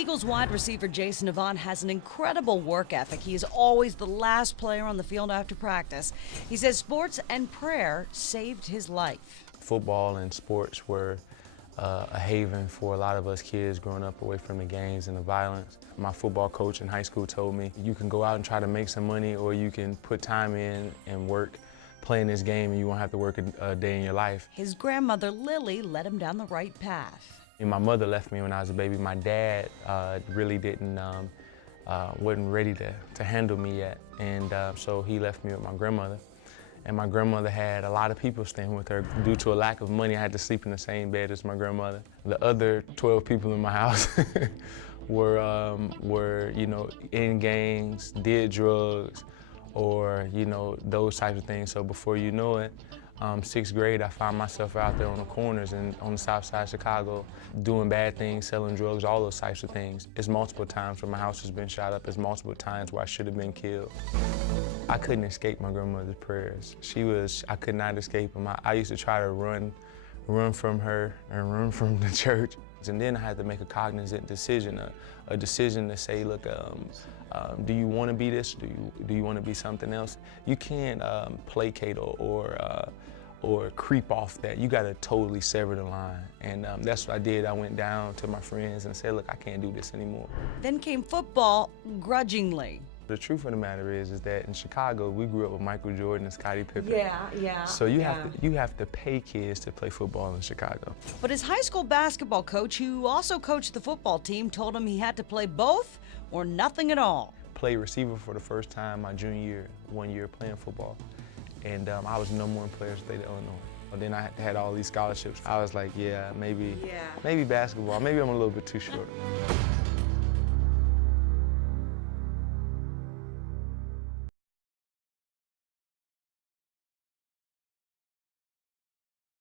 Eagles wide receiver Jason Avant has an incredible work ethic. He is always the last player on the field after practice. He says sports and prayer saved his life. Football and sports were a haven for a lot of us kids growing up away from the gangs and the violence. My football coach in high school told me, you can go out and try to make some money, or you can put time in and work playing this game and you won't have to work a day in your life. His grandmother Lily led him down the right path. And my mother left me when I was a baby. My dad really wasn't ready to handle me yet. And so he left me with my grandmother. And my grandmother had a lot of people staying with her. Due to a lack of money, I had to sleep in the same bed as my grandmother. The other 12 people in my house were, you know, in gangs, did drugs, or, you know, those types of things. So before you know it, sixth grade, I found myself out there on the corners and on the south side of Chicago, doing bad things, selling drugs, all those types of things. It's multiple times where my house has been shot up. It's multiple times where I should have been killed. I couldn't escape my grandmother's prayers. I could not escape them. I used to try to run from her and run from the church. And then I had to make a cognizant decision, a decision to say, look, do you want to be this? Do you want to be something else? You can't placate or creep off that. You got to totally sever the line. And that's what I did. I went down to my friends and said, look, I can't do this anymore. Then came football grudgingly. The truth of the matter is that in Chicago, we grew up with Michael Jordan and Scottie Pippen. Yeah. So you have to pay kids to play football in Chicago. But his high school basketball coach, who also coached the football team, told him he had to play both or nothing at all. Played receiver for the first time my junior year, 1 year playing football. And I was the #1 player in the state of Illinois. But then I had all these scholarships. I was like, maybe basketball. Maybe I'm a little bit too short.